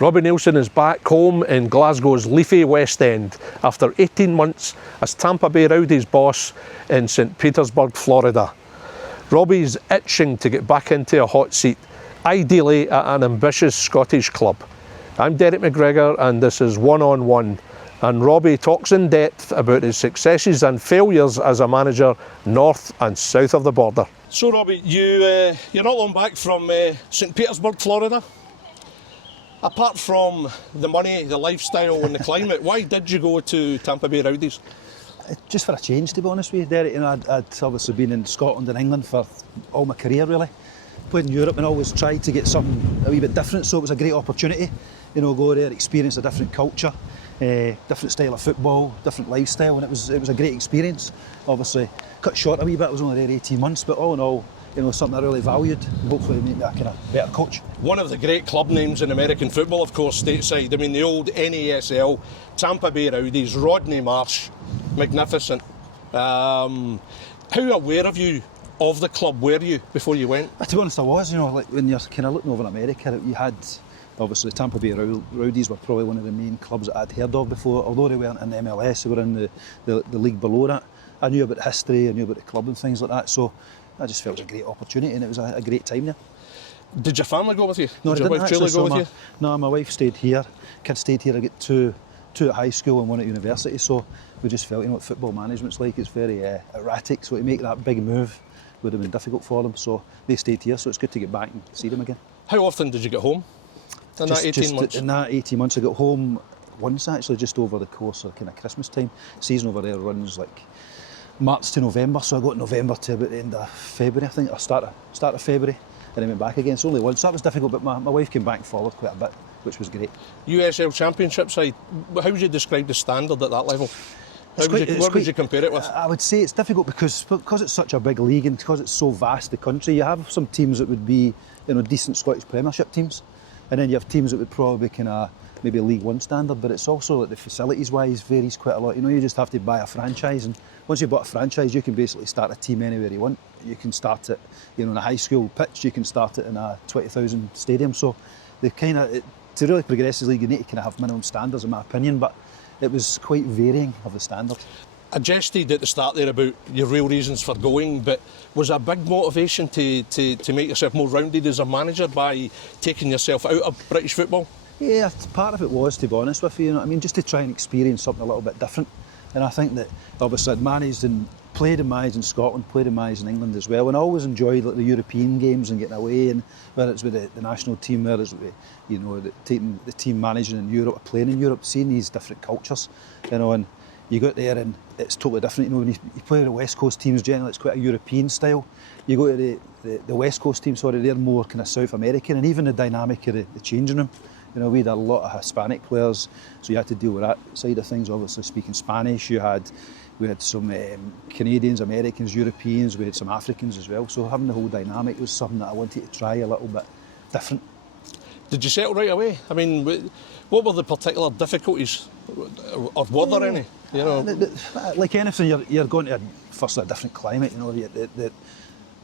Robbie Neilson is back home in Glasgow's leafy West End after 18 months as Tampa Bay Rowies boss in St Petersburg, Florida. Robbie's itching to get back into a hot seat, ideally at an ambitious Scottish club. I'm Derek McGregor and this is One on One, and Robbie talks in depth about his successes and failures as a manager north and south of the border. So Robbie, you're not long back from St Petersburg, Florida. Apart from the money, the lifestyle and the climate, why did you go to Tampa Bay Rowies? Just for a change, to be honest with you, Derek. You know, I'd obviously been in Scotland and England for all my career, really. Played in Europe and always tried to get something a wee bit different, so it was a great opportunity. You know, go there, experience a different culture, different style of football, different lifestyle, and it was a great experience. Obviously, cut short a wee bit, I was only there 18 months, but all in all, you know, something I really valued, and hopefully make me a kind of better coach. One of the great club names in American football, of course, stateside. I mean, the old NASL, Tampa Bay Rowies, Rodney Marsh, magnificent. How aware of the club were you before you went? To be honest, I was. You know, like when you're kind of looking over America, you had obviously Tampa Bay Rowies were probably one of the main clubs that I'd heard of before. Although they weren't in the MLS, they were in the league below that. I knew about the history, I knew about the club and things like that. So I just felt it was a great opportunity and it was a great time there. Did your family go with you? No, Did your wife Julie go with you? No, my wife stayed here. Kids stayed here. I got two at high school and one at university. So we just felt, you know what football management's like. It's very erratic. So to make that big move would have been difficult for them. So they stayed here. So it's good to get back and see them again. How often did you get home in that 18 months? In that 18 months, I got home once actually, just over the course of kind of Christmas time. Season over there runs like March to November, so I got November to about the end of February, I think, or start of February, and then went back again. So only once. So that was difficult, but my wife came back forward quite a bit, which was great. USL Championship side, how would you describe the standard at that level? What would you compare it with? I would say it's difficult because it's such a big league and because it's so vast, the country. You have some teams that would be, you know, decent Scottish Premiership teams, and then you have teams that would probably be kind of maybe a League One standard, but it's also like the facilities-wise varies quite a lot. You know, you just have to buy a franchise, and once you've bought a franchise, you can basically start a team anywhere you want. You can start it, you know, in a high school pitch. You can start it in a 20,000 stadium. So they to really progress this league, you need to kind of have minimum standards, in my opinion. But it was quite varying of the standards. I jested at the start there about your real reasons for going, but was a big motivation to make yourself more rounded as a manager by taking yourself out of British football? Yeah, part of it was, to be honest with you. You know what I mean, just to try and experience something a little bit different. And I think that obviously I'd played and managed in Scotland, played and managed in England as well, and I always enjoyed like the European games and getting away, and whether it's with the national team, whether it's with, you know, taking the team managing in Europe or playing in Europe, seeing these different cultures, you know, and you go there and it's totally different. You know, when you play with the West Coast teams, generally it's quite a European style. You go to the West Coast teams, they're more kind of South American, and even the dynamic of the changing room. You know, we had a lot of Hispanic players, so you had to deal with that side of things. Obviously, speaking Spanish, we had some Canadians, Americans, Europeans, we had some Africans as well. So having the whole dynamic was something that I wanted to try a little bit different. Did you settle right away? I mean, what were the particular difficulties, or were there any? You know, like anything, you're going to first a different climate. You know,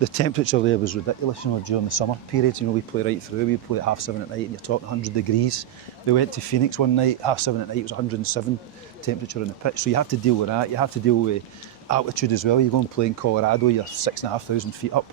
the temperature there was ridiculous, you know, during the summer periods. You know, we play right through, we play at 7:30 at night and you're talking 100 degrees. We went to Phoenix one night, 7:30 at night, it was 107 temperature on the pitch. So you have to deal with that, you have to deal with altitude as well. You go and play in Colorado, you're 6,500 feet up.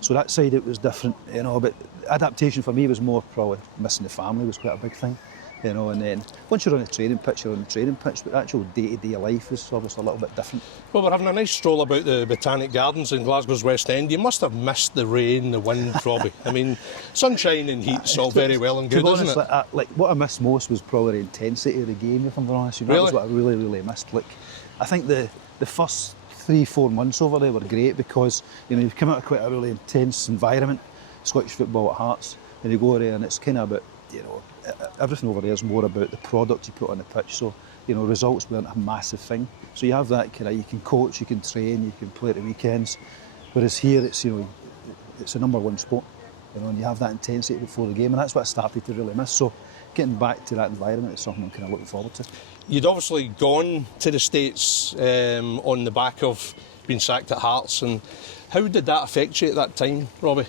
So that side it was different, you know, but adaptation for me was more probably missing the family was quite a big thing. You know, and then once you're on the training pitch, you're on the training pitch, but the actual day-to-day life is obviously a little bit different. Well, we're having a nice stroll about the Botanic Gardens in Glasgow's West End. You must have missed the rain, the wind, Robbie. I mean, sunshine and heat's all very well and good, isn't it? Like what I missed most was probably the intensity of the game, if I'm being honest. You know, really? That was what I really, really missed. Like, I think the first 3-4 months over there were great because, you know, you've come out of quite a really intense environment, Scottish football at Hearts, and you go there and it's kind of about, you know, everything over there is more about the product you put on the pitch. So, you know, results weren't a massive thing. So you have that kind of, you can coach, you can train, you can play at the weekends. Whereas here, it's, you know, it's a number one sport, you know, and you have that intensity before the game, and that's what I started to really miss. So getting back to that environment is something I'm kind of looking forward to. You'd obviously gone to the States on the back of being sacked at Hearts, and how did that affect you at that time, Robbie?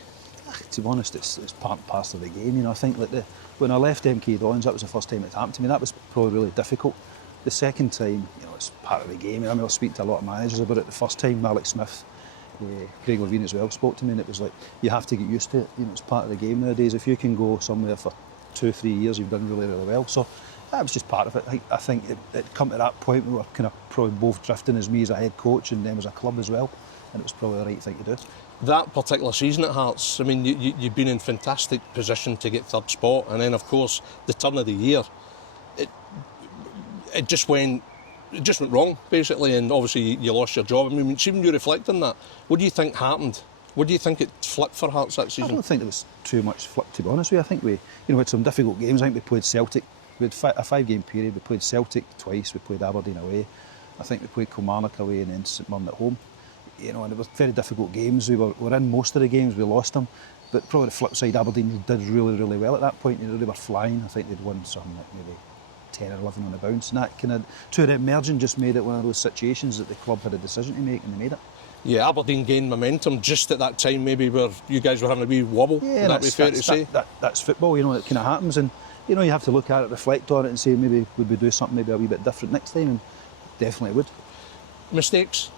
To be honest, it's part and parcel of the game. You know, I think that the when I left MK Dons, that was the first time it happened to me. That was probably really difficult. The second time, it's part of the game. I mean, I was speaking to a lot of managers about it. The first time, Alex Smith, Craig Levine as well, spoke to me, and it was like, you have to get used to it. It's part of the game nowadays. If you can go somewhere for 2-3 years, you've done really, really well. So that was just part of it. I think it come to that point where we were kind of probably both drifting, as me as a head coach and them as a club as well, and it was probably the right thing to do. That particular season at Hearts, I mean, you've been in fantastic position to get third spot, and then of course the turn of the year, it just went wrong basically, and obviously you lost your job. I mean, when you reflect on that, what do you think happened? What do you think it flipped for Hearts that season? I don't think there was too much flip, to be honest with you. I think we had some difficult games. I think we played Celtic. We had a 5-game period. We played Celtic twice. We played Aberdeen away. I think we played Kilmarnock away and then St Mirren at home. And it was very difficult games. We were in most of the games. We lost them. But probably the flip side, Aberdeen did really, really well at that point. They were flying. I think they'd won something like maybe 10 or 11 on the bounce. And that kind of, to the emerging, just made it one of those situations that the club had a decision to make, and they made it. Yeah, Aberdeen gained momentum just at that time, maybe where you guys were having a wee wobble. Yeah, would that be fair to say? That's football. It kind of happens, and you have to look at it, reflect on it, and say maybe would we do something maybe a wee bit different next time, and definitely would. Mistakes?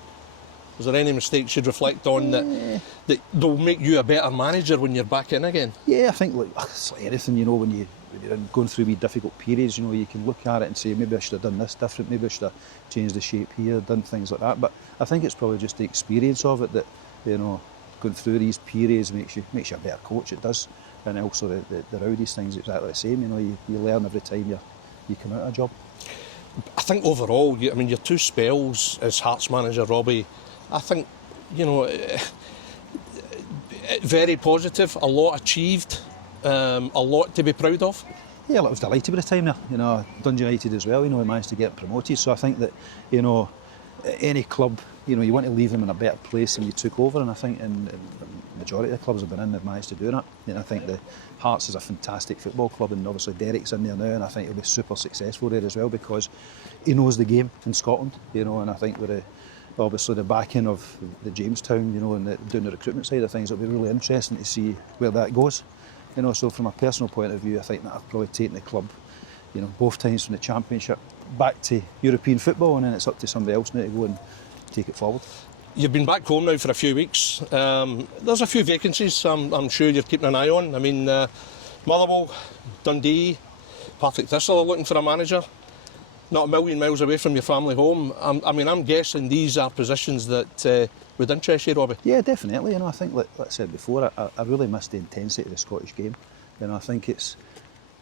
Was there any mistakes you'd reflect on that they'll make you a better manager when you're back in again? Yeah, I think it's like anything, when you're going through wee difficult periods, you can look at it and say maybe I should have done this different, maybe I should have changed the shape here, done things like that. But I think it's probably just the experience of it that, going through these periods makes you a better coach. It does. And also the Rowdies thing's exactly the same. You learn every time you come out of a job. I think overall, your two spells as Hearts manager, Robbie, I think, very positive, a lot achieved, a lot to be proud of. Yeah, I was delighted with the time there. Dundee United as well, we managed to get promoted. So I think that, any club, you want to leave them in a better place than you took over. And I think in the majority of the clubs I've been in, they've managed to do that. I think the Hearts is a fantastic football club, and obviously Derek's in there now, and I think he'll be super successful there as well because he knows the game in Scotland, and I think with obviously the backing of the Jamestown, and doing the recruitment side of things, it'll be really interesting to see where that goes. So from a personal point of view, I think that I've probably taken the club, both times from the Championship back to European football, and then it's up to somebody else now to go and take it forward. You've been back home now for a few weeks. There's a few vacancies I'm sure you're keeping an eye on. I mean, Motherwell, Dundee, Partick Thistle are looking for a manager. Not a million miles away from your family home. I'm guessing these are positions that would interest you, Robbie. Yeah, definitely. I think, like I said before, I really miss the intensity of the Scottish game. I think it's,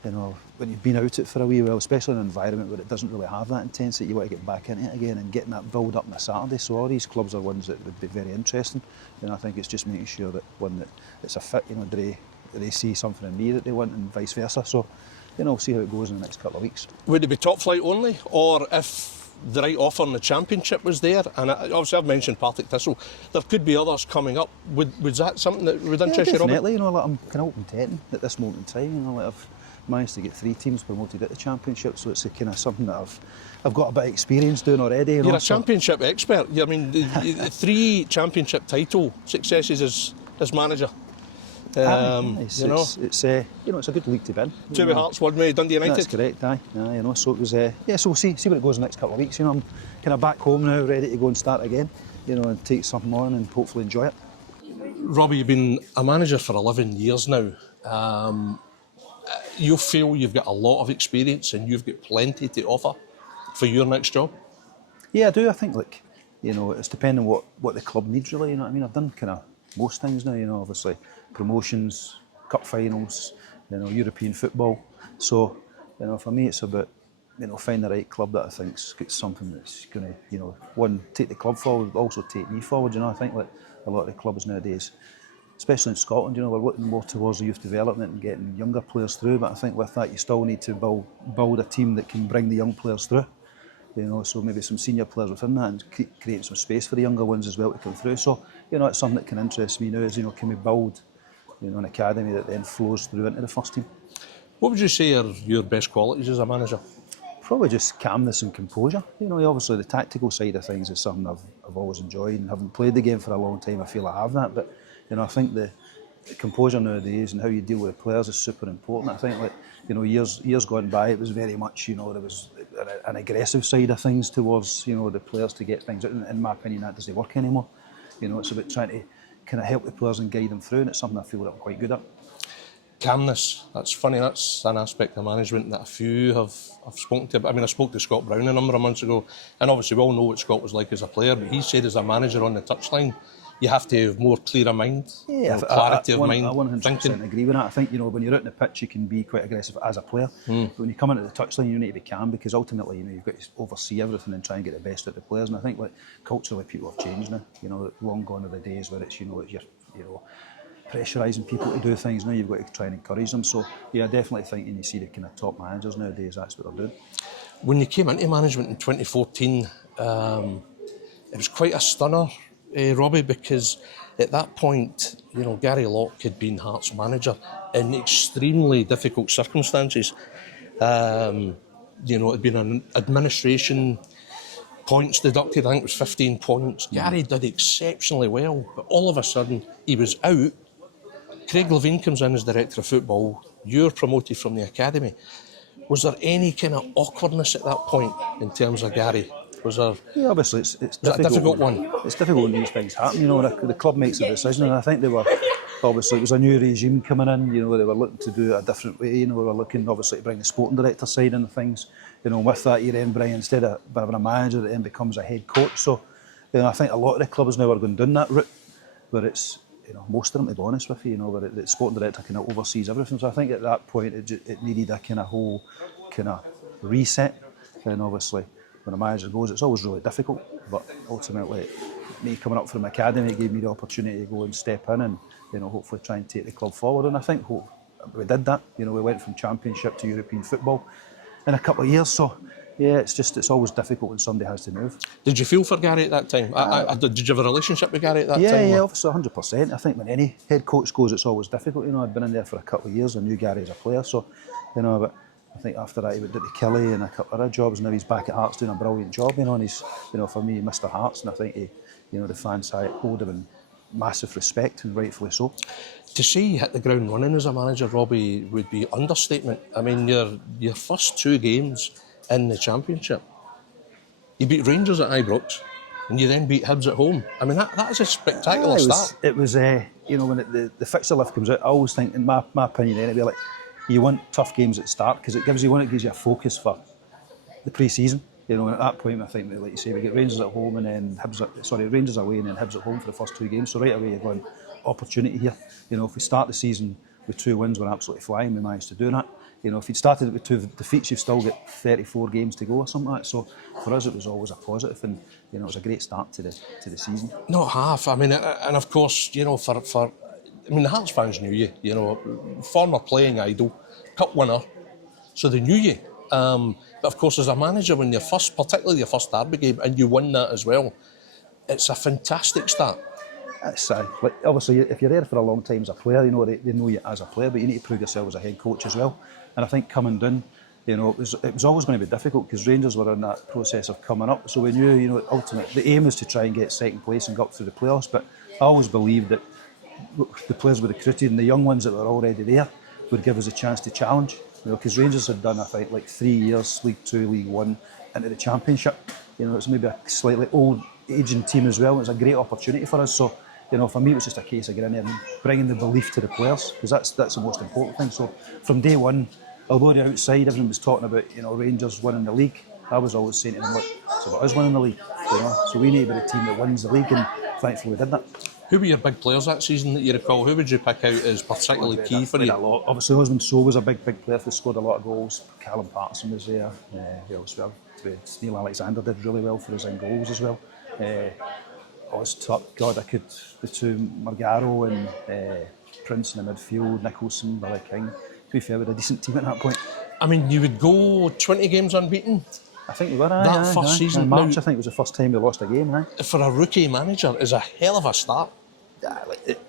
when you've been out it for a wee while, especially in an environment where it doesn't really have that intensity, you want to get back into it again and getting that build up on a Saturday. So all these clubs are ones that would be very interesting. I think it's just making sure that it's a fit. Do they see something in me that they want, and vice versa. So, we'll see how it goes in the next couple of weeks. Would it be top flight only, or if the right offer in the Championship was there? And obviously I've mentioned Partick Thistle. There could be others coming up. Was that something that would interest you, Robbie? Definitely. I'm kind of open to it at this moment in time. I've managed to get 3 teams promoted at the Championship, so it's kind of something that I've got a bit of experience doing already. You're a Championship expert. 3 Championship title successes as manager. It's a good league to be in. 2 with Hearts, 1 with Dundy United. That's correct, aye. So it was, so we'll see where it goes in the next couple of weeks. I'm kind of back home now, ready to go and start again, and take something on and hopefully enjoy it. Robbie, you've been a manager for 11 years now. You feel you've got a lot of experience and you've got plenty to offer for your next job? Yeah, I do. I think, it's depending on what the club needs, really. I've done kind of most things now, obviously promotions, cup finals, European football. So, for me it's about, find the right club that I think's got something that's going to, one, take the club forward, but also take me forward. I think like a lot of the clubs nowadays, especially in Scotland, we're looking more towards the youth development and getting younger players through, but I think with that you still need to build a team that can bring the young players through. So maybe some senior players within that and create some space for the younger ones as well to come through. So, it's something that can interest me now is, can we build, an academy that then flows through into the first team. What would you say are your best qualities as a manager? Probably just calmness and composure. Obviously the tactical side of things is something I've always enjoyed, and having played the game for a long time, I feel I have that. But I think the composure nowadays and how you deal with the players is super important. I think years gone by, it was very much, there was an aggressive side of things towards, the players to get things out. In my opinion, that doesn't work anymore. It's about trying to kind of help the players and guide them through, and it's something I feel that I'm quite good at. Calmness, that's funny, that's an aspect of management that a few have spoken to. I spoke to Scott Brown a number of months ago, and obviously we all know what Scott was like as a player, but he said as a manager on the touchline, you have to have more clearer mind, clarity of mind. I 100% thinking. agree with that. I think, when you're out on the pitch, you can be quite aggressive as a player. But when you come into the touchline, you need to be calm, because ultimately, you've got to oversee everything and try and get the best out of the players. And I think, culturally, people have changed now. Long gone are the days where it's, you're pressurising people to do things. Now you've got to try and encourage them. So, I definitely think you see the kind of top managers nowadays, that's what they're doing. When you came into management in 2014, it was quite a stunner, Robbie, because at that point, Gary Locke had been Hearts manager in extremely difficult circumstances. It had been an administration points deducted, I think it was 15 points. Gary did exceptionally well, but all of a sudden he was out. Craig Levine comes in as director of football. You're promoted from the academy. Was there any kind of awkwardness at that point in terms of Gary? Was there? Yeah, obviously it's difficult. A difficult one. It's difficult when these things happen. The club makes a decision, and I think they were obviously it was a new regime coming in. They were looking to do it a different way. They were looking obviously to bring the sporting director side into things. With that, you then bring, instead of having a manager, that then becomes a head coach. So, I think a lot of the clubs now are going down that route, where it's, most of them, to be honest with you, where the sporting director kind of oversees everything. So I think at that point it needed a kind of whole kind of reset. And obviously, when a manager goes, it's always really difficult. But ultimately, me coming up from academy, it gave me the opportunity to go and step in and, hopefully try and take the club forward. And I think we did that. We went from Championship to European football in a couple of years. So, yeah, it's always difficult when somebody has to move. Did you feel for Gary at that time? Did you have a relationship with Gary at that time? Yeah, obviously 100%. I think when any head coach goes, it's always difficult. I'd been in there for a couple of years. I knew Gary as a player. So, but I think after that he went to Kelly and a couple of other jobs. Now he's back at Hearts doing a brilliant job. And he's, for me, Mr. Hearts. And I think the fans hold him in massive respect, and rightfully so. To say you hit the ground running as a manager, Robbie, would be understatement. Your first 2 games in the Championship, you beat Rangers at Ibrox, and you then beat Hibs at home. That is a spectacular start. It was, when the fixture list comes out, I always think, in my opinion, anyway, you want tough games at the start, because it gives you a focus for the pre-season. And at that point, I think, like you say, we get Rangers at home and then Rangers away and then Hibs at home for the first 2 games. So right away, you're going, opportunity here. If we start the season with 2 wins, we're absolutely flying. We managed to do that. If you'd started it with 2 defeats, you've still got 34 games to go or something like that. So for us, it was always a positive, and it was a great start to the season. Not half. And of course, for the Hearts fans knew you. Former playing idol, cup winner, so they knew you. But of course, as a manager, when particularly your first derby game, and you win that as well, it's a fantastic start. It's obviously, if you're there for a long time as a player, they know you as a player, but you need to prove yourself as a head coach as well. And I think coming down, it was always going to be difficult, because Rangers were in that process of coming up. So we knew, ultimately, the aim was to try and get second place and go up through the playoffs. But I always believed that the players were recruited, and the young ones that were already there would give us a chance to challenge. Because Rangers had done, I think, 3 years, League 2, League 1, into the Championship. It's maybe a slightly old, aging team as well. It's a great opportunity for us. So, for me, it was just a case of getting in there and bringing the belief to the players, because that's the most important thing. So, from day one, although the outside, everyone was talking about, Rangers winning the league, I was always saying to them, look, it's about us winning the league. So we need to be the team that wins the league, and thankfully we did that. Who were your big players that season that you recall? Who would you pick out as particularly key for you? A lot. Obviously, Osmond So was a big player who scored a lot of goals. Callum Patterson was there. Neil Alexander did really well for us in goals as well. The 2, Margaro and Prince in the midfield, Nicholson, Billy King. To be fair, we had a decent team at that point. You would go 20 games unbeaten? I think we were. That first season. In March, I think, was the first time we lost a game. For a rookie manager, is a hell of a start.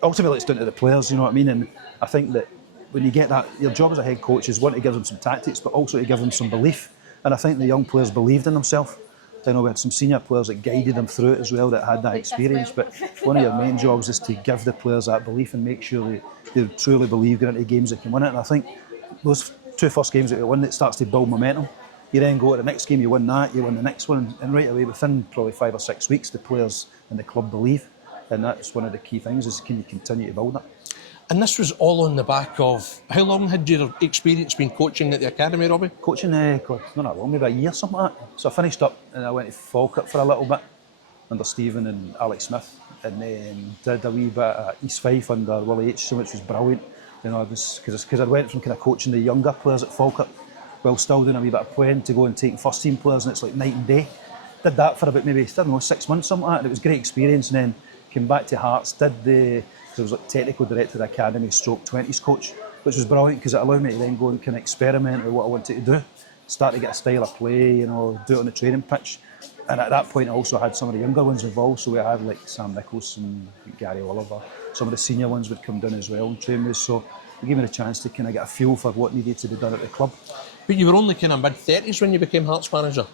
Ultimately, it's down to the players, you know what I mean? And I think that when you get that, your job as a head coach is, one, to give them some tactics, but also to give them some belief. And I think the young players believed in themselves. We had some senior players that guided them through it as well, that had that experience. But one of your main jobs is to give the players that belief and make sure they truly believe going into games that can win it. And I think those two first games that you win, it starts to build momentum. You then go to the next game, you win that, you win the next one, and right away, within probably 5 or 6 weeks, the players and the club believe. And that's one of the key things, is can you continue to build that? And this was all on the back of, how long had your experience been coaching at the academy, Robbie? Coaching, God, not that long, maybe a year, something like that. So I finished up and I went to Falkirk for a little bit under Stephen and Alex Smith, and then did a wee bit at East Fife under Willie Aitchison, which was brilliant. You know, because I went from kind of coaching the younger players at Falkirk while still doing a wee bit of playing to go and taking first team players, and it's like night and day. Did that for about maybe, I don't know, 6 months, something like that, and it was a great experience. And then came back to Hearts, because I was like technical director of the academy, stroke 20s coach, which was brilliant because it allowed me to then go and kind of experiment with what I wanted to do, start to get a style of play, you know, do it on the training pitch. And at that point I also had some of the younger ones involved, so we had like Sam Nicholson, Gary Oliver, some of the senior ones would come down as well and train with us, so it gave me the chance to kind of get a feel for what needed to be done at the club. But you were only kind of mid-30s when you became Hearts manager?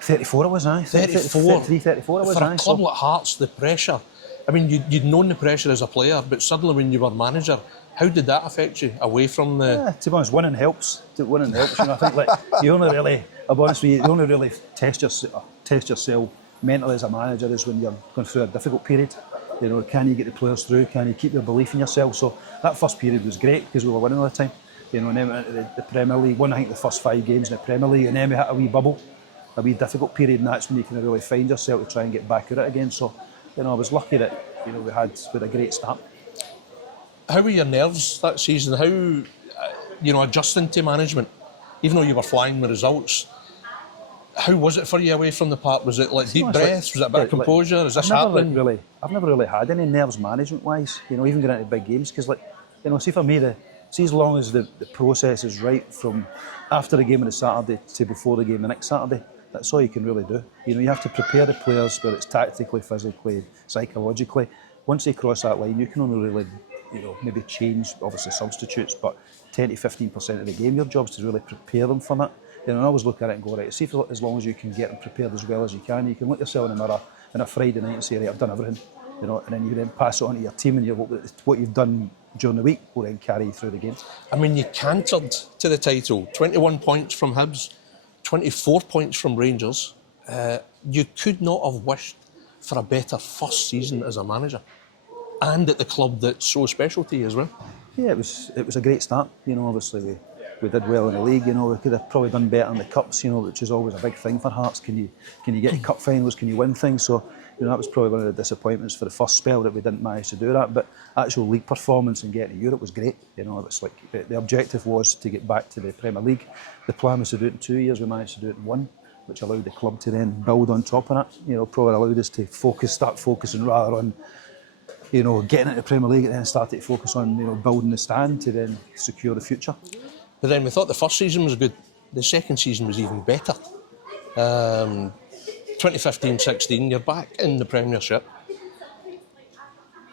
34 I was, aye. 34? 33, 34 I was, for aye. A club like Hearts, the pressure, I mean, you'd known the pressure as a player, but suddenly when you were manager, how did that affect you away from the... Yeah, to be honest, winning helps. Winning helps. You know, I think like you only really, I'll be honest with you, you only really test yourself mentally as a manager is when you're going through a difficult period. You know, can you get the players through? Can you keep your belief in yourself? So that first period was great because we were winning all the time. You know, and then we went into the Premier League, won I think the first 5 games in the Premier League, and then we hit a wee bubble, a wee difficult period, and that's when you can really find yourself to try and get back at it again. So, you know, I was lucky that, you know, we had a great start. How were your nerves that season? How, you know, adjusting to management, even though you were flying the results? How was it for you away from the park? Was it like deep breaths? Was it a bit of composure? Is this happening? I've never really had any nerves management wise, you know, even going into big games, because like, you know, see for me, see as long as the process is right from after the game on the Saturday to before the game the next Saturday, that's all you can really do. You know, you have to prepare the players, whether it's tactically, physically, psychologically. Once they cross that line, you can only really, you know, maybe change, obviously substitutes, but 10 to 15% of the game, your job is to really prepare them for that. You know, I always look at it and go, right, see if as long as you can get them prepared as well as you can look yourself in the mirror on a Friday night and say, right, I've done everything, you know, and then you then pass it on to your team, and what you've done during the week will then carry you through the game. I mean, you cantered to the title, 21 points from Hibs, 24 points from Rangers. You could not have wished for a better first season as a manager, and at the club that's so special to you as well. Yeah, it was a great start. You know, obviously we did well in the league. You know, we could have probably done better in the cups. You know, which is always a big thing for Hearts. Can you get to cup finals? Can you win things? So, you know, that was probably one of the disappointments for the first spell, that we didn't manage to do that. But actual league performance and getting to Europe was great. You know, it's like the objective was to get back to the Premier League. The plan was to do it in 2 years. We managed to do it in 1, which allowed the club to then build on top of that. You know, probably allowed us to start focusing rather on, you know, getting into the Premier League, and then started to focus on, you know, building the stand to then secure the future. But then we thought the first season was good. The second season was even better. 2015-16, you're back in the Premiership.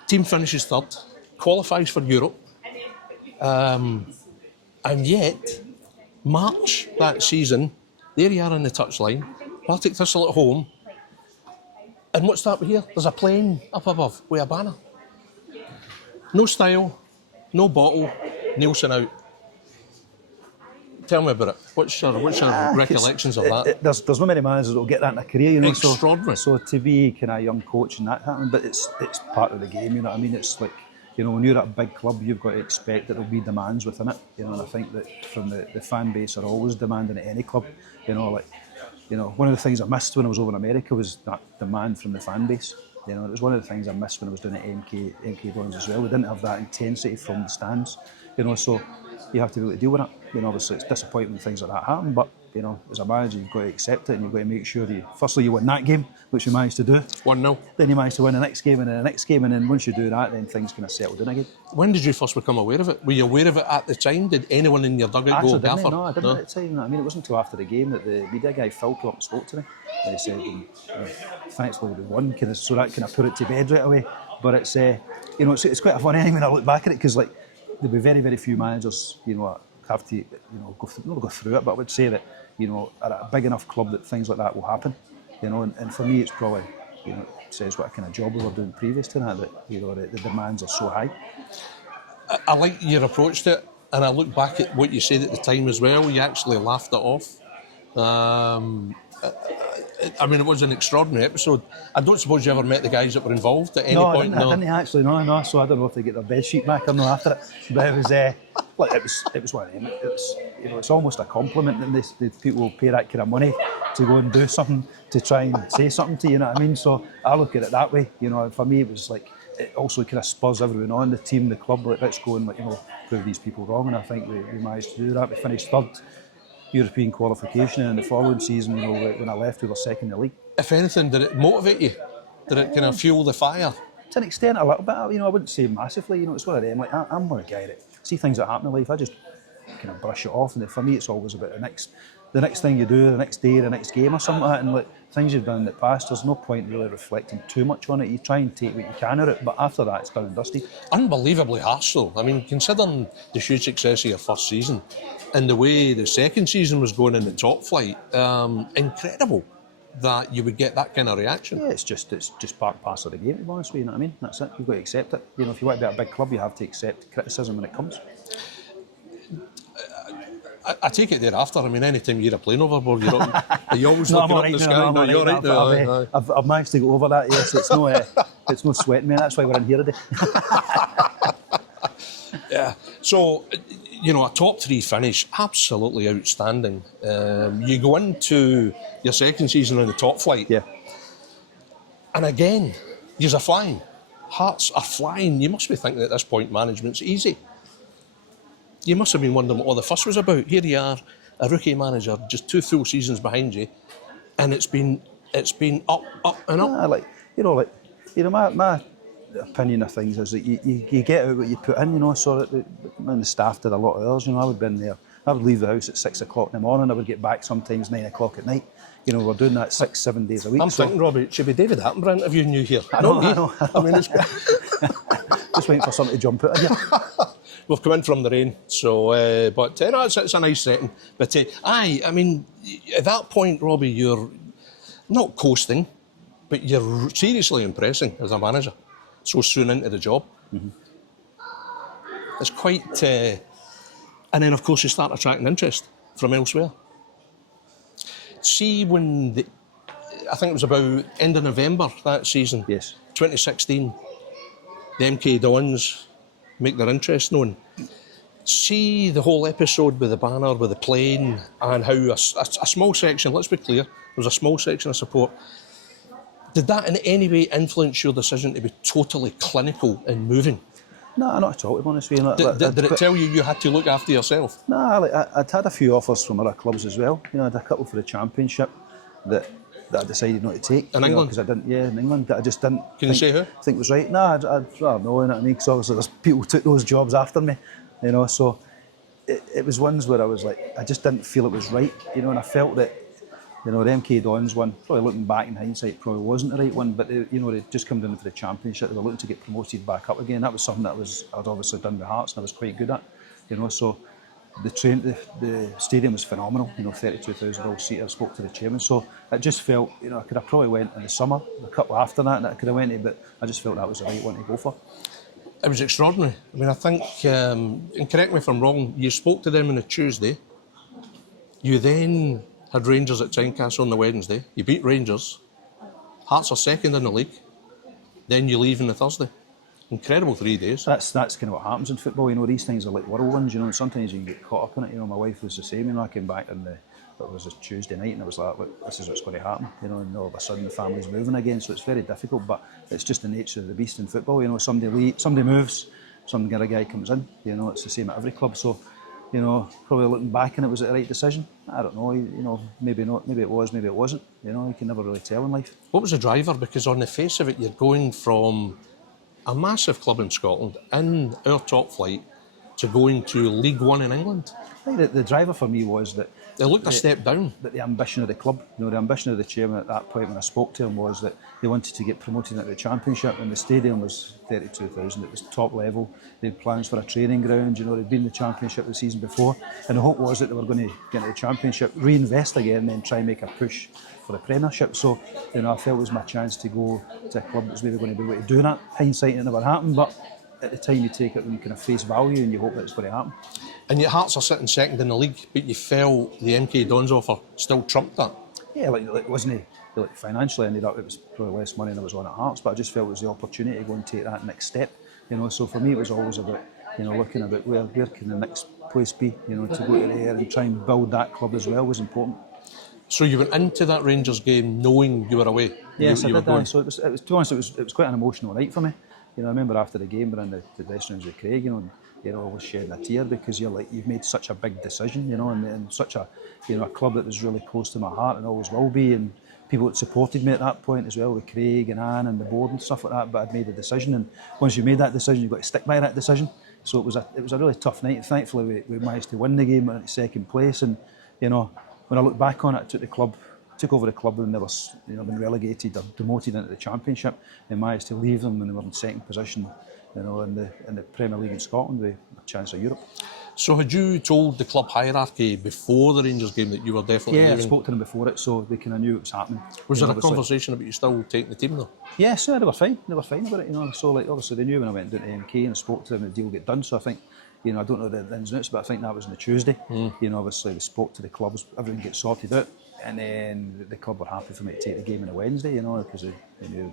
Team finishes third, qualifies for Europe. And yet, March that season, there you are on the touchline, Partick Thistle at home. And what's that here? There's a plane up above with a banner. No style, no bottle, Neilson out. Tell me about it. What's your recollections of that? There's not many managers that will get that in a career, you know. Extraordinary. So to be kind of a young coach and that happened, but it's part of the game, you know what I mean? It's like, you know, when you're at a big club, you've got to expect that there'll be demands within it, you know. And I think that from the fan base are always demanding at any club, you know. Like, you know, one of the things I missed when I was over in America was that demand from the fan base. You know, it was one of the things I missed when I was doing it at MK Dons as well. We didn't have that intensity from the stands, you know. So you have to be able to deal with it. You know, obviously it's disappointing when things like that happen, but, you know, as a manager, you've got to accept it, and you've got to make sure firstly you win that game, which you managed to do. 1-0. Then you managed to win the next game and then the next game, and then once you do that, then things kind of settle down again. When did you first become aware of it? Were you aware of it at the time? Did anyone in your dugout go, Gaffer? No, I didn't at the time. I mean, it wasn't until after the game that the media guy, Phil, came up and spoke to me. And he said, thankfully we won, so that kind of put it to bed right away. But it's, you know, it's quite a fun anyway when I look back at it, because like, there'll be very, very few managers, you know, have to, you know, not go through it, but I would say that, you know, at a big enough club that things like that will happen, you know. And for me, it's probably, you know, it says what kind of job we were doing previous to that, you know, the demands are so high. I like your approach to it. And I look back at what you said at the time as well. You actually laughed it off. I mean, it was an extraordinary episode. I don't suppose you ever met the guys that were involved at any point? I didn't actually. No. So I don't know if they get their bed sheet back or not after it. But it was, it was one of them. It's almost a compliment that the people will pay that kind of money to go and do something to try and say something to you. You know what I mean? So I look at it that way. You know, for me, it was like it also kind of spurs everyone on, the team, the club. Like, let's go and prove these people wrong. And I think we managed to do that. We finished third European qualification, and in the following season, when I left, we were second in the league. If anything, did it motivate you? Did it kind of fuel the fire? To an extent, a little bit. I wouldn't say massively. It's one of them. Like, I'm one guy that see things that happen in life, I just kind of brush it off. And for me, it's always about the next thing you do, the next day, the next game or something like that. And like things you've done in the past, there's no point really reflecting too much on it. You try and take what you can out of it, but after that, it's done and dusty. Unbelievably harsh though. I mean, considering the huge success of your first season and the way the second season was going in the top flight, incredible that you would get that kind of reaction. Yeah, it's just part and parcel of the game, to be honest with you, you know what I mean? That's it, you've got to accept it. If you want to be at a big club, you have to accept criticism when it comes. I take it thereafter. I mean, any time you're a plane overboard, you're always looking up in the sky. No, you're right now. I've managed to go over that. Yes, it's no sweating me. That's why we're in here today. Yeah. So, a top three finish, absolutely outstanding. You go into your second season in the top flight. Yeah. And again, you're flying. Hearts are flying. You must be thinking at this point management's easy. You must have been wondering what all the fuss was about. Here you are, a rookie manager, just 2 full seasons behind you, and it's been up and up. Yeah, my opinion of things is that you get out what you put in, so that the staff did a lot of hours. I would have been there. I would leave the house at 6 o'clock in the morning. I would get back sometimes 9 o'clock at night. We're doing that 6-7 days a week. I'm thinking, Robbie, it should be David Attenborough interviewing you here. I know. I mean, it's just waiting for something to jump out of you. We've come in from the rain, so it's a nice setting. But I mean, at that point, Robbie, you're not coasting, but you're seriously impressing as a manager so soon into the job. Mm-hmm. It's quite, and then of course you start attracting interest from elsewhere. See, I think it was about end of November that season. Yes. 2016. The MK Dons make their interest known. See the whole episode with the banner, with the plane, and how a small section, let's be clear, there was a small section of support. Did that in any way influence your decision to be totally clinical and moving? No, not at all, to be honest with you. Did it tell you had to look after yourself? No, I'd had a few offers from other clubs as well. I had a couple for the Championship that I decided not to take. In England? Because I didn't, in England. That I just didn't you say who? think was right. No, I'd rather know, you know what I mean? Because obviously there's people who took those jobs after me, so it was ones where I was like, I just didn't feel it was right, and I felt that, the MK Dons one, probably looking back in hindsight, probably wasn't the right one, but they'd just come down for the Championship. They were looking to get promoted back up again. That was something that I'd obviously done with Hearts and I was quite good at, so the stadium was phenomenal, 32,000 all seater. I spoke to the chairman, so it just felt, I could have probably went in the summer, a couple after that I could have went to, but I just felt that was the right one to go for. It was extraordinary. I mean, I think, and correct me if I'm wrong, you spoke to them on a Tuesday, you then had Rangers at Tynecastle on the Wednesday, you beat Rangers, Hearts are second in the league, then you leave on the Thursday. Incredible 3 days. That's kind of what happens in football. These things are like whirlwinds. And sometimes you can get caught up in it. My wife was the same. I came back on it was a Tuesday night, and I was like, look, this is what's going to happen. And all of a sudden the family's moving again. So it's very difficult. But it's just the nature of the beast in football. Somebody moves, some other guy comes in. It's the same at every club. So, probably looking back, and it was the right decision. I don't know. Maybe not. Maybe it was. Maybe it wasn't. You can never really tell in life. What was the driver? Because on the face of it, you're going from a massive club in Scotland, in our top flight, to going to League One in England. I think that the driver for me was that they looked a step down. But the ambition of the club, the ambition of the chairman at that point when I spoke to him was that they wanted to get promoted into the Championship, and the stadium was 32,000. It was top level. They had plans for a training ground. They'd been in the Championship the season before, and the hope was that they were going to get into the Championship, reinvest again, and then try and make a push for the Premiership. So, I felt it was my chance to go to a club that was maybe going to be able to do that. Hindsight, it never happened, but at the time you take it when you kind of face value and you hope that it's going to happen. And your Hearts are sitting second in the league, but you felt the MK Dons offer still trumped that. Yeah, like wasn't it? Like financially, ended up it was probably less money than I was on at Hearts, but I just felt it was the opportunity to go and take that next step. So for me, it was always about looking about where can the next place be. To go to there and try and build that club as well was important. So you went into that Rangers game knowing you were away. Yes, I did that. So it was. To be honest, it was quite an emotional night for me. I remember after the game, we're in the dressing rooms with Craig. And you're always shedding a tear because you've made such a big decision. And such a a club that was really close to my heart and always will be. And people that supported me at that point as well, with Craig and Anne and the board and stuff like that. But I'd made a decision, and once you made that decision, you've got to stick by that decision. So it was a really tough night. And thankfully, we managed to win the game at second place. And when I look back on it, I took over the club when they were been relegated or demoted into the Championship, and managed to leave them when they were in second position, in the Premier League in Scotland with a chance of Europe. So had you told the club hierarchy before the Rangers game that you were definitely leaving? I spoke to them before it, so they kind of knew it was happening. Was there a conversation about you still taking the team though? Yes, they were fine. They were fine about it. So obviously they knew when I went down to MK and spoke to them, the deal get done. So I think, I don't know the ins and outs, but I think that was on the Tuesday. Obviously we spoke to the clubs, everything gets sorted out, and then the club were happy for me to take the game on a Wednesday. Because they knew,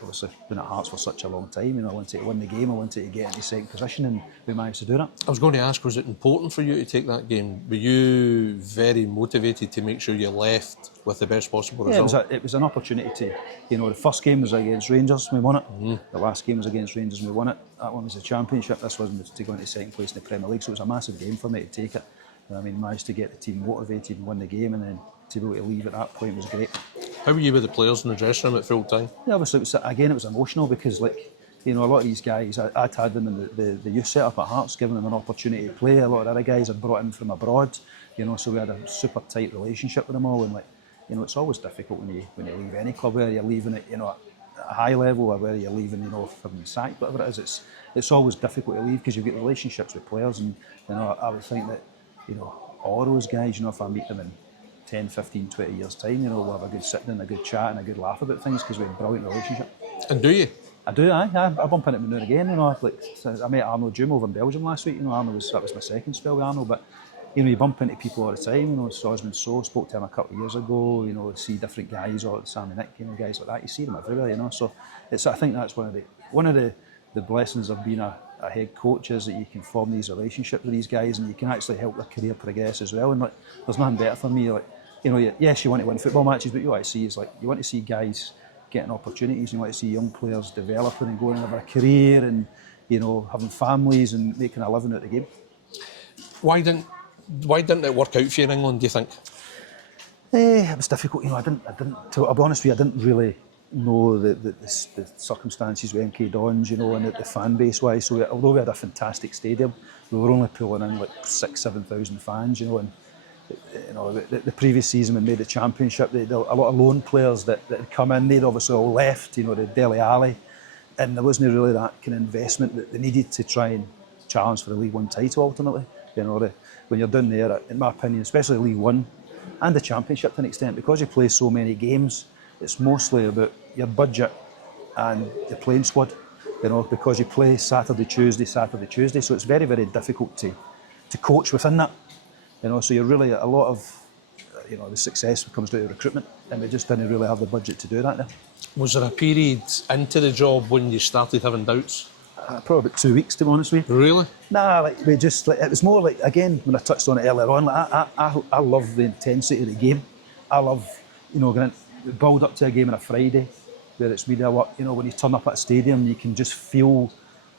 obviously been at Hearts for such a long time. I wanted to win the game, I wanted to get into second position, and we managed to do that. I was going to ask, was it important for you to take that game? Were you very motivated to make sure you left with the best possible result? Yeah, it was an opportunity to, the first game was against Rangers, we won it. The last game was against Rangers and we won it. That one was the Championship, this one was to go into second place in the Premier League, so it was a massive game for me to take it. Managed to get the team motivated and win the game, and then to be able to leave at that point was great. How were you with the players in the dressing room at full time? Yeah, obviously it was emotional because a lot of these guys, I'd had them in the youth setup at Hearts, giving them an opportunity to play. A lot of other guys I'd brought in from abroad, so we had a super tight relationship with them all. And it's always difficult when you leave any club, whether you're leaving it, at a high level or whether you're leaving, from the sack, whatever it is. It's always difficult to leave because you've got relationships with players, and I would think that all those guys, if I meet them in 10, 15, 20 years time, we'll have a good sitting and a good chat and a good laugh about things because we have a brilliant relationship. And do you? I do, I bump into him now and again. I met Arnold Dume over in Belgium last week. That was my second spell with Arnold, but you bump into people all the time. Sosman So spoke to him a couple of years ago. See different guys, or Sammy Nick, guys like that. You see them everywhere, So I think that's one of the blessings of being a head coach is that you can form these relationships with these guys, and you can actually help their career progress as well. And there's nothing better for me. Yes, you want to win football matches, but you want to see guys getting opportunities. You want to see young players developing and going into a career, and having families and making a living out of the game. Why didn't it work out for you in England, do you think? It was difficult. I'll be honest with you, I didn't really know the circumstances with MK Dons, and the fan base wise. So although we had a fantastic stadium, we were only pulling in 6,000-7,000 fans, and the previous season we made the Championship, a lot of loan players that had come in, they'd obviously all left, the Dele Alli, and there wasn't really that kind of investment that they needed to try and challenge for the League One title ultimately. When you're down there, in my opinion, especially League One and the Championship to an extent, because you play so many games, it's mostly about your budget and the playing squad, because you play Saturday, Tuesday, so it's very, very difficult to coach within that. So you're really, a lot of the success comes down to recruitment, and we just didn't really have the budget to do that there. Was there a period into the job when you started having doubts? Probably about 2 weeks, to be honest with you. Really? Nah, it was more again, when I touched on it earlier on, I love the intensity of the game. I love, build up to a game on a Friday, where it's media work, when you turn up at a stadium, you can just feel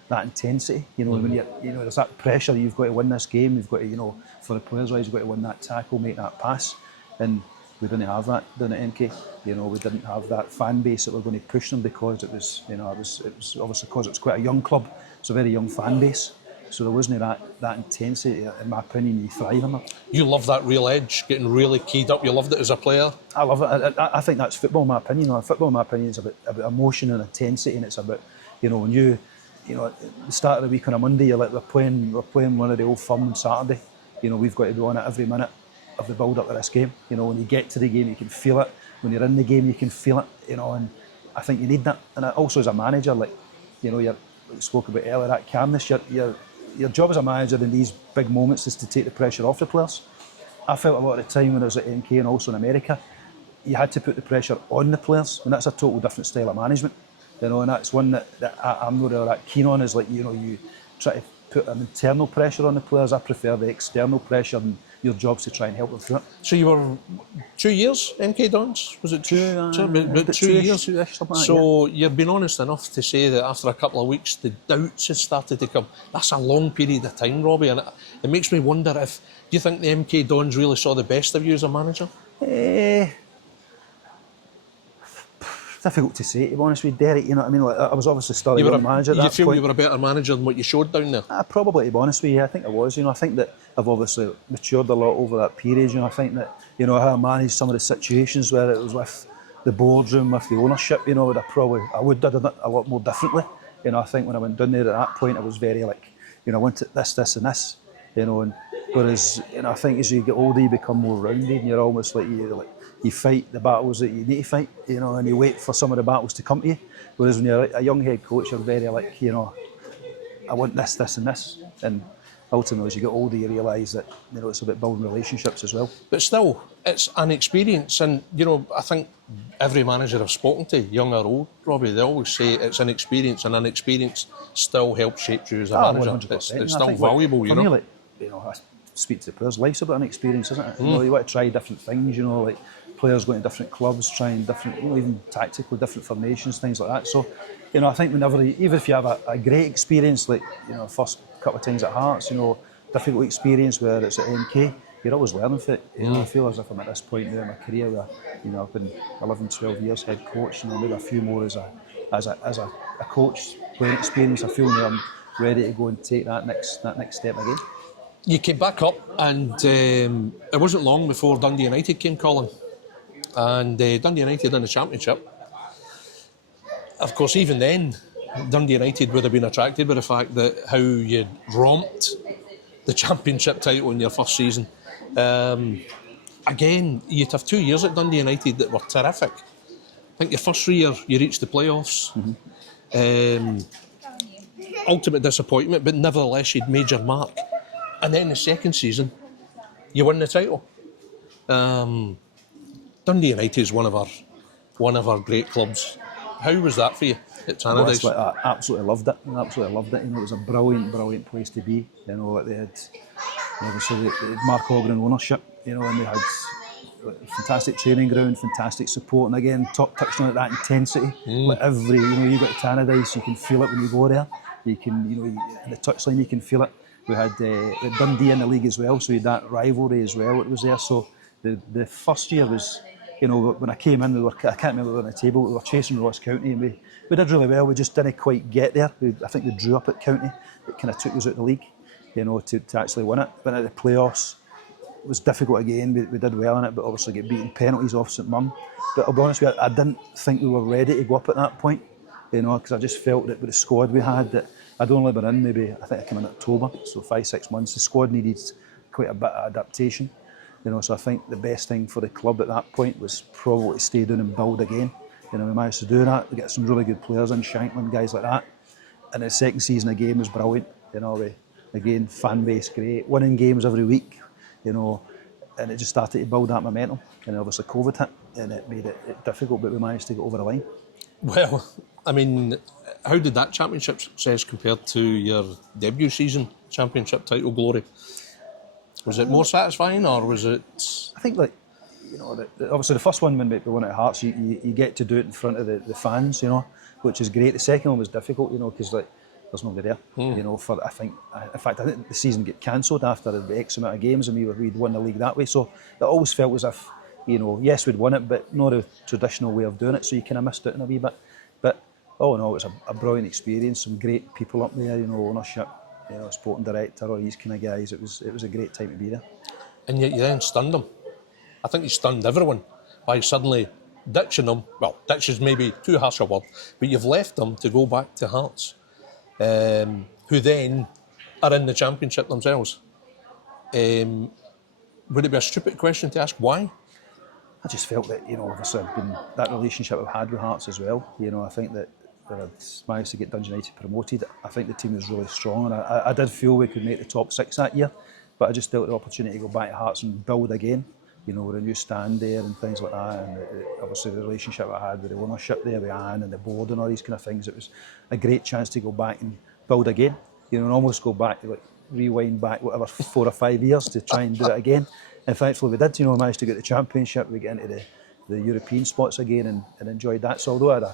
that intensity, when there's that pressure, you've got to win this game, you've got to, for the players' wise, you've got to win that tackle, make that pass, and we didn't have that down at MK. We didn't have that fan base that were going to push them, because it was obviously because it's quite a young club, it's a very young fan base, so there wasn't that intensity. In my opinion, you thrive on it. You love that real edge, getting really keyed up. You loved it as a player. I love it. I think that's football, in my opinion. Football, in my opinion, is about emotion and intensity, and it's about when you. At the start of the week on a Monday, you're we're playing one of the Old Firm on Saturday. We've got to be on it every minute of the build up of this game. When you get to the game, you can feel it. When you're in the game, you can feel it. And I think you need that. And also as a manager, you're we spoke about earlier, that calmness. Your job as a manager in these big moments is to take the pressure off the players. I felt a lot of the time when I was at MK and also in America, you had to put the pressure on the players, and that's a total different style of management. And that's one that I'm not really that keen on, is like, you try to put an internal pressure on the players. I prefer the external pressure, and your job's to try and help them through it. So you were 2 years MK Dons? Was it about 2 years? So you've been honest enough to say that after a couple of weeks the doubts had started to come. That's a long period of time, Robbie, and it makes me wonder do you think the MK Dons really saw the best of you as a manager? Difficult to say, to be honest with you, Derek. You know what I mean? Like, I was obviously still a young manager at that point. You feel you were a better manager than what you showed down there? Probably, to be honest with you, I think I was. I think that I've obviously matured a lot over that period. I think that, how I managed some of the situations where it was with the boardroom, with the ownership, I would have done it a lot more differently. I think when I went down there at that point, I was very I wanted this and this, and whereas, I think as you get older, you become more rounded, and you're almost you fight the battles that you need to fight, and you wait for some of the battles to come to you. Whereas when you're a young head coach, you're very I want this, this and this. And ultimately, as you get older, you realise that, it's about building relationships as well. But still, it's an experience, and, I think every manager I've spoken to, young or old, Robbie, they always say it's an experience, and an experience still helps shape you as a manager. 100%. It's still valuable, for me, I speak to the players, life's about an experience, isn't it? You want to try different things, players going to different clubs, trying different, even tactically different formations, things like that. So, I think even if you have a great experience, first couple of times at Hearts, difficult experience where it's at MK, you're always learning from it. I feel as if I'm at this point now in my career where, I've been 11, 12 years head coach, maybe a few more as a coach, playing experience. I feel now I'm ready to go and take that next step again. You came back up, and it wasn't long before Dundee United came calling. And Dundee United in the Championship. Of course, even then, Dundee United would have been attracted by the fact that how you'd romped the Championship title in your first season. Again, you'd have 2 years at Dundee United that were terrific. I think your first 3 years, you reached the playoffs. Ultimate disappointment, but nevertheless, you'd made your mark. And then the second season, you win the title. Dundee United is one of our great clubs. How was that for you at Tannadice? I absolutely loved it. It was a brilliant place to be. They had obviously they had Mark Ogren ownership. And they had fantastic training ground, fantastic support, and again, touched on it, that intensity. You got to Tannadice, you can feel it when you go there. You can, in the touchline, you can feel it. We had Dundee in the league as well, so we had that rivalry as well. It was there. So the first year was. When I came in, I can't remember, we were on the table, we were chasing Ross County, and we did really well. We just didn't quite get there. I think they drew up at County. It kind of took us out of the league, to actually win it. But at the playoffs, it was difficult again. We did well in it, but obviously get beaten penalties off St Mirren. But I'll be honest with you, I didn't think we were ready to go up at that point, because I just felt that with the squad we had, that I'd only been in I think I came in October, so 5-6 months. The squad needed quite a bit of adaptation. So I think the best thing for the club at that point was probably to stay down and build again. We managed to do that. We get some really good players in, Shanklin, guys like that. And the second season again was brilliant. Again, fan base great, winning games every week. And it just started to build that momentum. And obviously COVID hit, and it made it difficult, but we managed to get over the line. Well, I mean, how did that championship success compare to your debut season championship title glory? Was it more satisfying, or was it? I think, obviously the first one when we won at Hearts, you get to do it in front of the fans, which is great. The second one was difficult, because there's nobody there, I think the season got cancelled after the X amount of games, and we'd won the league that way. So it always felt as if, yes, we'd won it, but not a traditional way of doing it. So you kind of missed out in a wee bit. But all in all, it was a brilliant experience. Some great people up there, ownership. Sporting director, all these kind of guys. It was a great time to be there. And yet you then stunned them. I think you stunned everyone by suddenly ditching them. Well, ditch is maybe too harsh a word, but you've left them to go back to Hearts, who then are in the Championship themselves. Would it be a stupid question to ask why? I just felt that, obviously that relationship I've had with Hearts as well. I think that when I'd managed to get Dundee United promoted, I think the team was really strong, and I did feel we could make the top 6 that year, but I just felt the opportunity to go back to Hearts and build again, you know, with a new stand there and things like that, and obviously the relationship I had with the ownership there, with Anne and the board and all these kind of things, it was a great chance to go back and build again, you know, and almost go back, like rewind back whatever 4 or 5 years to try and do it again. And thankfully we did, you know, we managed to get the Championship, we get into the European spots again and enjoyed that. So although I had an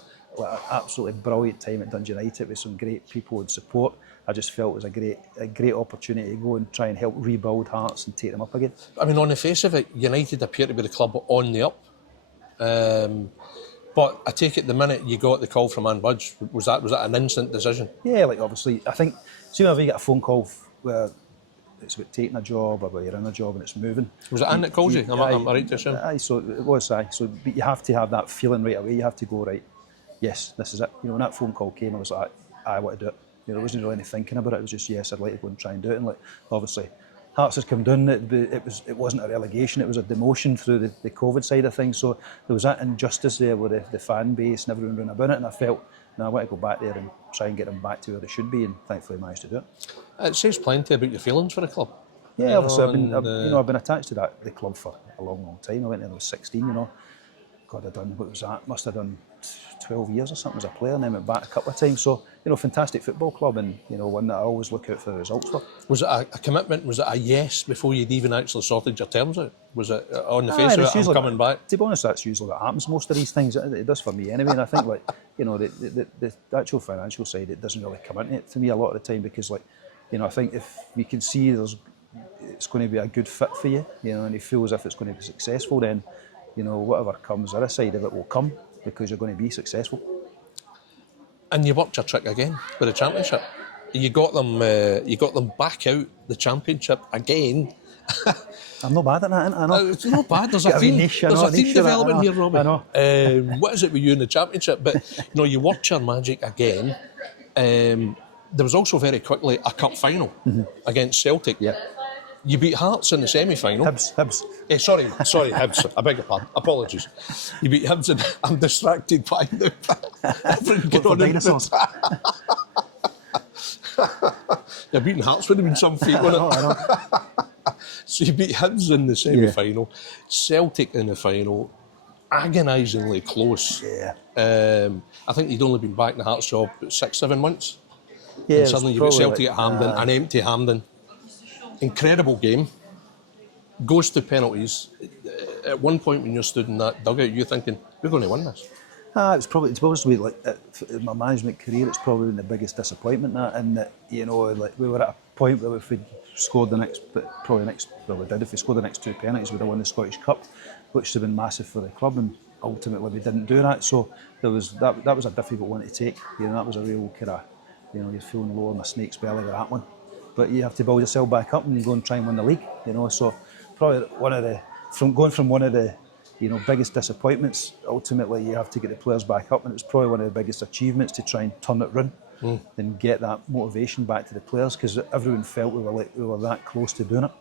absolutely brilliant time at Dundee United with some great people and support, I just felt it was a great opportunity to go and try and help rebuild Hearts and take them up again. I mean, on the face of it, United appear to be the club on the up. But I take it the minute you got the call from Anne Budge, was that an instant decision? Yeah, like obviously, I think, see whenever you get a phone call where it's about taking a job or where you're in a job and it's moving. Was it Anne that called you? Am I right to assume? Aye, so it was, aye. So but you have to have that feeling right away. You have to go, right, yes, this is it. You know, when that phone call came, I was like, I want to do it. You know, there wasn't really any thinking about it. It was just, yes, I'd like to go and try and do it. And like, obviously, Hearts has come down. It wasn't a relegation. It was a demotion through the COVID side of things. So there was that injustice there with the fan base and everyone running about it. And I felt, no, I want to go back there and try and get them back to where they should be. And thankfully, I managed to do it. It says plenty about your feelings for the club. Yeah, obviously, I've been attached to the club for a long, long time. I went there when I was 16. You know, God, what was that? Must have done 12 years or something as a player, and then went back a couple of times. So, you know, fantastic football club, and you know, one that I always look out for the results for. Was it a commitment? Was it a yes before you'd even actually sorted your terms out? Was it on the face of it, I'm coming back? To be honest, that's usually what happens. Most of these things, it does for me anyway. And I think, like, you know, the actual financial side, it doesn't really come into it to me a lot of the time, because, like, you know, I think if you can see it's going to be a good fit for you, you know, and you feel as if it's going to be successful, then, you know, whatever comes other side of it will come, because you're going to be successful. And you worked your trick again with the Championship. You got them back out the Championship again. I'm not bad at that, I know. It's not bad. There's a theme development here, Robbie. I know. What is it with you in the Championship? But you know, you worked your magic again. There was also very quickly a cup final against Celtic. Yeah. You beat Hearts in the semi-final. Hibs. Sorry, Hibs. I beg your pardon. Apologies. You beat Hibs, and I'm distracted by the dinosaurs. You're beating Hearts would have been some feat, wouldn't it? I know. So you beat Hibs in the semi-final, Celtic in the final, agonisingly close. Yeah. I think you'd only been back in the Hearts job 6-7 months. Yeah. And suddenly you got Celtic at Hampden, an empty Hampden. Incredible game. Goes to penalties. At one point when you're stood in that dugout, you're thinking, we're going to win this. It's probably like in my management career, it's probably been the biggest disappointment, and that, you know, like we were at a point where if we scored the next, if we scored the next 2 penalties, we'd have won the Scottish Cup, which would have been massive for the club, and ultimately we didn't do that. So that was a difficult one to take. You know, that was a real kind of, you know, you're feeling low on the snake's belly with that one. But you have to build yourself back up and you go and try and win the league, you know. So probably going from one of the you know, biggest disappointments, ultimately you have to get the players back up, and it's probably one of the biggest achievements to try and turn it round and get that motivation back to the players, because everyone felt we were that close to doing it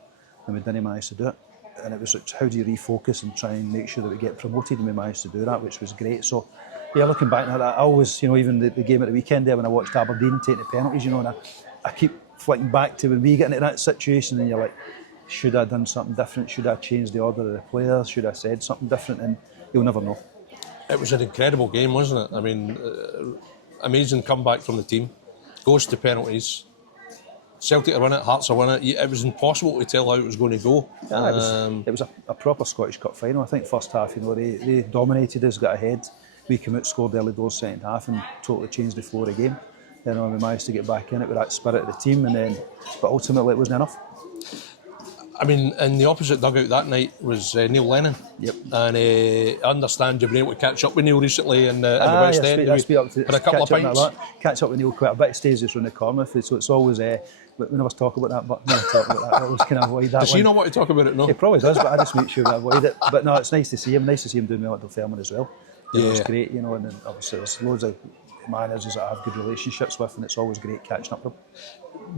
and we didn't manage to do it. And it was how do you refocus and try and make sure that we get promoted, and we managed to do that, which was great. So yeah, looking back at that, I always, you know, even the game at the weekend there when I watched Aberdeen take the penalties, you know, and I keep flicking back to when we get into that situation, and you're like, should I have done something different? Should I have changed the order of the players? Should I have said something different? And you'll never know. It was an incredible game, wasn't it? I mean, amazing comeback from the team. Goes to penalties. Celtic are winning it, Hearts are winning it. It was impossible to tell how it was going to go. Yeah, it was a proper Scottish Cup final. I think first half, you know, they dominated us, got ahead. We came out, scored early doors second half, and totally changed the flow of the game. You know, and we managed to get back in it with that spirit of the team, but ultimately it wasn't enough. I mean, in the opposite dugout that night was Neil Lennon. Yep. And I understand you've been able to catch up with Neil recently in the West End. For a couple of pints. Catch up with Neil quite a bit. He stays just around the corner, so it's always, we never talk about that, but never talk about that. I always kind of avoid that. Does he not want to talk about it, no? He probably does, but I just make sure I avoid it. But no, it's nice to see him doing well at Dunfermline as well. Yeah. It was great, you know, and then obviously there's loads of managers that I have good relationships with, and it's always great catching up with them.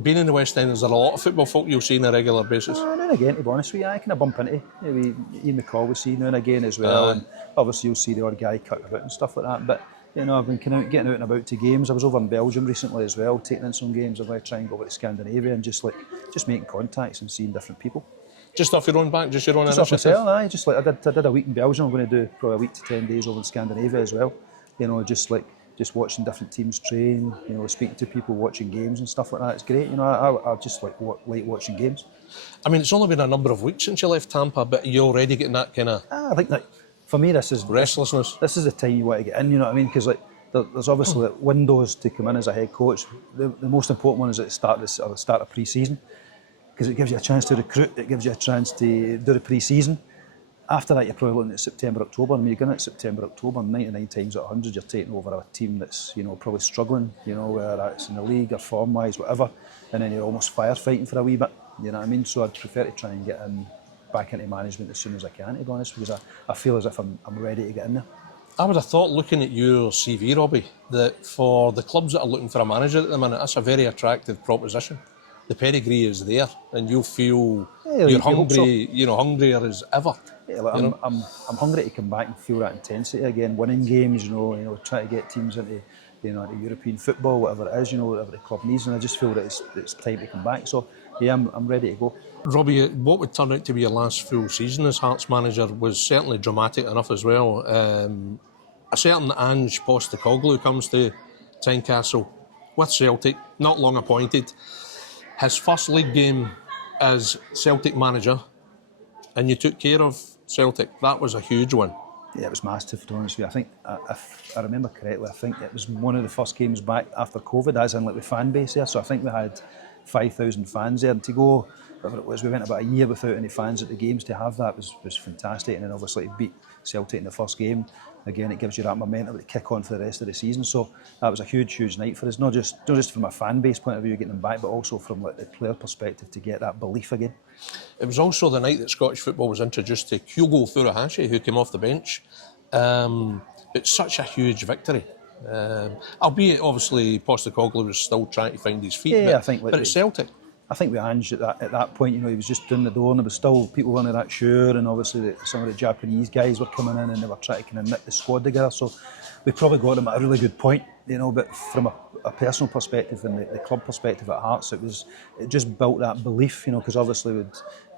Being in the West End, is there a lot of football folk you'll see on a regular basis? Now and again, to be honest with you, I kind of bump into. Maybe Ian McCall we see now and again as well, and obviously you'll see the odd guy cutting about and stuff like that. But You know, I've been getting out and about to games. I was over in Belgium recently as well, taking in some games. I've like trying to go over to Scandinavia and just making contacts and seeing different people. Just off your own back, just your own Just initiative? off myself, aye. Just like I did a week in Belgium. I'm going to do probably a week to 10 days over in Scandinavia as well. You know, just watching different teams train. You know, speaking to people, watching games and stuff like that. It's great. You know, I just like watching games. I mean, it's only been a number of weeks since you left Tampa, but you're already getting that kind of I think that for me, this is restlessness. This is the time you want to get in. You know what I mean? Because there's obviously windows to come in as a head coach. The most important one is at the start of pre-season, because it gives you a chance to recruit. It gives you a chance to do the pre-season. After that, you're probably looking at September, October. And when you get into September, October, 99 times out of 100, you're taking over a team that's, you know, probably struggling, you know, whether that's in the league or form-wise, whatever. And then you're almost firefighting for a wee bit. You know what I mean? So I'd prefer to try and get back into management as soon as I can, to be honest, because I feel as if I'm ready to get in there. I would have thought, looking at your CV, Robbie, that for the clubs that are looking for a manager at the minute, that's a very attractive proposition. The pedigree is there, and you'll feel you're hungry, so. You know, hungrier as ever. Yeah, like I'm hungry to come back and feel that intensity again, winning games. You know, try to get teams into, you know, into European football, whatever it is, you know, whatever the club needs, and I just feel that it's time to come back. So yeah, I'm ready to go. Robbie, what would turn out to be your last full season as Hearts manager was certainly dramatic enough as well. A certain Ange Postecoglou comes to Tynecastle with Celtic, not long appointed. His first league game as Celtic manager, and you took care of Celtic. That was a huge one. Yeah, it was massive, to be honest with you. I think, if I remember correctly, I think it was one of the first games back after COVID, as in like the fan base there. So I think we had 5,000 fans there, and to go, whatever it was, we went about a year without any fans at the games. To have that was fantastic, and then obviously to beat Celtic in the first game, again, it gives you that momentum to kick on for the rest of the season. So that was a huge night for us, not just from a fan base point of view getting them back, but also from like the player perspective to get that belief again. It was also the night that Scottish football was introduced to Hugo Furuhashi, who came off the bench. It's such a huge victory. Albeit obviously Postecoglou was still trying to find his feet, yeah, I think, but it's Celtic. I think with Ange at that point, you know, he was just doing the door, and there was still people weren't that sure, and obviously some of the Japanese guys were coming in and they were trying to kind of knit the squad together. So we probably got him at a really good point, you know. But from a personal perspective and the club perspective at Hearts, it just built that belief, you know, because obviously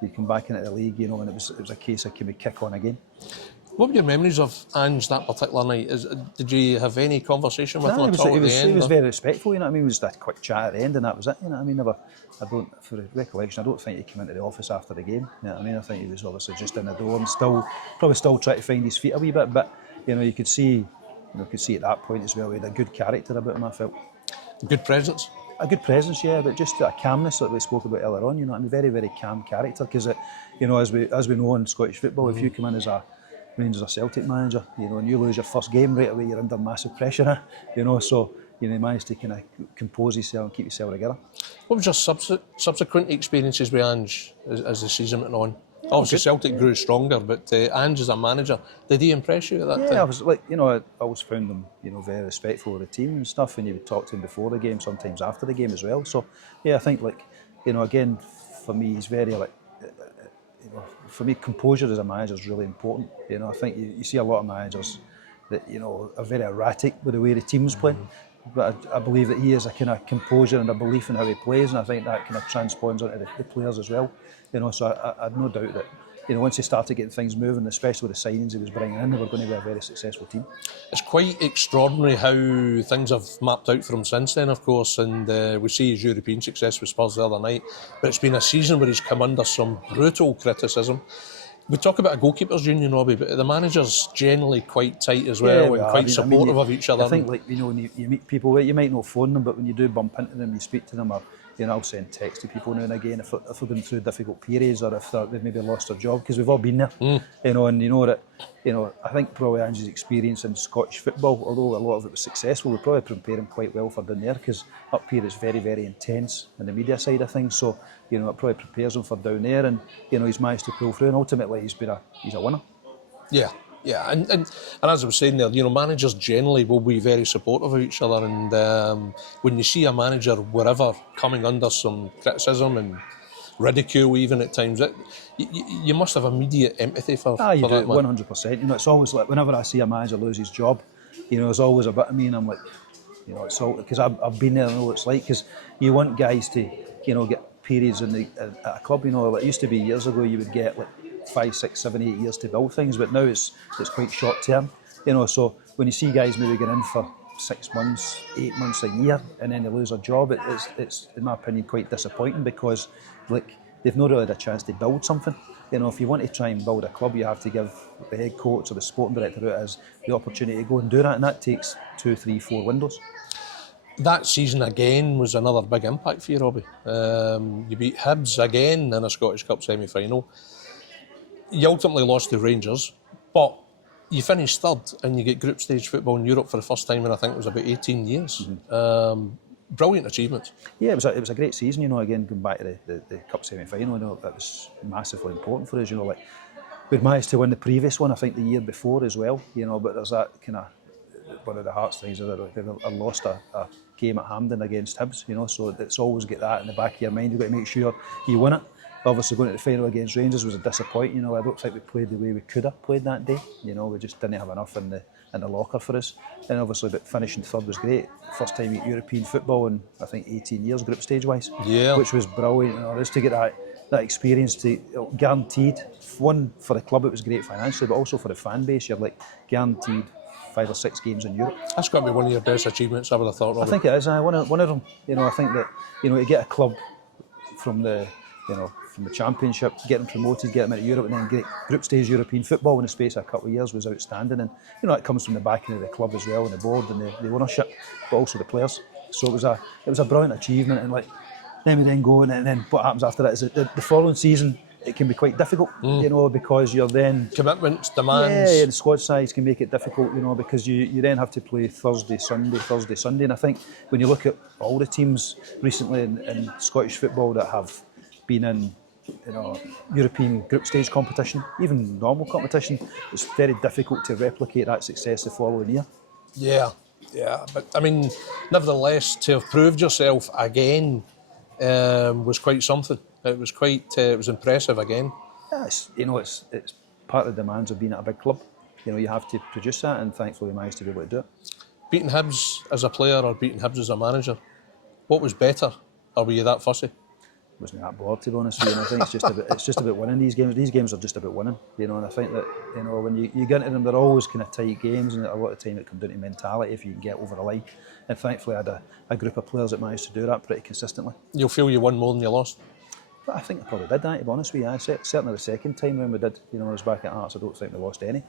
we'd come back into the league, you know, and it was a case of can we kick on again. What were your memories of Ange that particular night? Did you have any conversation with him at all at the end? He was very respectful, you know what I mean? It was just a quick chat at the end and that was it, you know what I mean? For the recollection, I don't think he came into the office after the game, you know what I mean? I think he was obviously just in the door and probably still trying to find his feet a wee bit, but, you know, you could see at that point as well, he had a good character about him, I felt. Good presence? A good presence, yeah, but just a calmness that we spoke about earlier on, you know what I mean? Very calm character, because, you know, as we know in Scottish football, if you come in as a Rangers or Celtic manager, you know, and you lose your first game right away, you're under massive pressure, you know, so, you know, he managed to kind of compose yourself and keep yourself together. What was your subsequent experiences with Ange as the season went on? Obviously Celtic grew stronger, but Ange as a manager, did he impress you at that time? Yeah, I was like, you know, I always found him, you know, very respectful of the team and stuff, and you would talk to him before the game, sometimes after the game as well. So, yeah, I think, like, you know, again, for me, he's very, like, you know, for me, composure as a manager is really important. You know, I think you see a lot of managers that, you know, are very erratic with the way the team's playing. But I believe that he has a kind of composure and a belief in how he plays, and I think that kind of transpons onto the players as well. You know, so I had no doubt that, you know, once he started getting things moving, especially with the signings he was bringing in, they were going to be a very successful team. It's quite extraordinary how things have mapped out for him since then, of course, and we see his European success with Spurs the other night, but it's been a season where he's come under some brutal criticism. We talk about a goalkeepers union, Robbie, but the manager's generally quite tight as well, and quite supportive of each other. I think, like, you know, when you meet people, you might not phone them, but when you do bump into them, you speak to them, or, you know, I'll send text to people now and again if they're going through difficult periods, or if they've maybe lost their job, because we've all been there, you know, and you know that, you know, I think probably Ange's experience in Scottish football, although a lot of it was successful, would probably prepare him quite well for down there, because up here it's very intense in the media side of things, so, you know, it probably prepares him for down there, and, you know, he's managed to pull through, and ultimately he's a winner. Yeah, and as I was saying there, you know, managers generally will be very supportive of each other, and when you see a manager wherever coming under some criticism and ridicule even at times, you must have immediate empathy for you that do, 100%. You know, it's always like, whenever I see a manager lose his job, you know, there's always a bit of me, and I'm like, you know, it's all because I've been there, I know what it's like. Because you want guys to, you know, get periods at a club. You know, like it used to be years ago, you would get like 5, 6, 7, 8 years to build things, but now it's quite short term. You know, so when you see guys maybe going in for 6 months, 8 months, a year, and then they lose a job, it's in my opinion quite disappointing, because like they've not really had a chance to build something. You know, if you want to try and build a club, you have to give the head coach or the sporting director, who it is, the opportunity to go and do that, and that takes 2, 3, 4 windows. That season again was another big impact for you, Robbie. You beat Hibs again in a Scottish Cup semi-final. You ultimately lost to Rangers, but you finished third and you get group stage football in Europe for the first time in I think it was about 18 years. Brilliant achievement. Yeah, it was a great season, you know, again, going back to the Cup semi-final, you know, that was massively important for us, you know, like we'd managed to win the previous one, I think the year before as well, you know, but there's that kind of, one of the Hearts things is that I lost a game at Hampden against Hibs, you know, so it's always get that in the back of your mind, you've got to make sure you win it. Obviously going to the final against Rangers was a disappointment, you know, I don't think we played the way we could have played that day, you know, we just didn't have enough in the locker for us, and obviously but finishing third was great, first time at European football in I think 18 years group stage wise, which was brilliant, you know, just to get that experience to, you know, guaranteed, one for the club it was great financially, but also for the fan base, you're like guaranteed 5 or 6 games in Europe. That's got to be one of your best achievements, I would have thought, Robbie. I think it is, one of them, you know, I think that, you know, to get a club from the, you know, from the Championship, get them promoted, get them into Europe, and then get group stage European football in the space of a couple of years was outstanding. And you know, it comes from the backing of the club as well, and the board and the ownership, but also the players. So it was a brilliant achievement. And like then we then go, and then what happens after that is that the following season it can be quite difficult, you know, because you're then commitments, demands. Yeah, the squad size can make it difficult, you know, because you then have to play Thursday, Sunday, and I think when you look at all the teams recently in Scottish football that have been in, you know, European group stage competition, even normal competition, it's very difficult to replicate that success the following year. Yeah, but I mean, nevertheless, to have proved yourself again was quite something. It was impressive again. Yeah, it's part of the demands of being at a big club. You know, you have to produce that, and thankfully we managed to be able to do it. Beating Hibs as a player or beating Hibs as a manager, what was better, or were you that fussy? I wasn't that bored, to be honest with you. And I think it's just about winning these games. These games are just about winning, you know. And I think that, you know, when you get into them, they're always kind of tight games, and a lot of time it comes down to mentality if you can get over the line. And thankfully, I had a group of players that managed to do that pretty consistently. You'll feel you won more than you lost. But I think I probably did that, to be honest with you. Certainly the second time when we did, you know, I was back at Hearts, I don't think we lost any.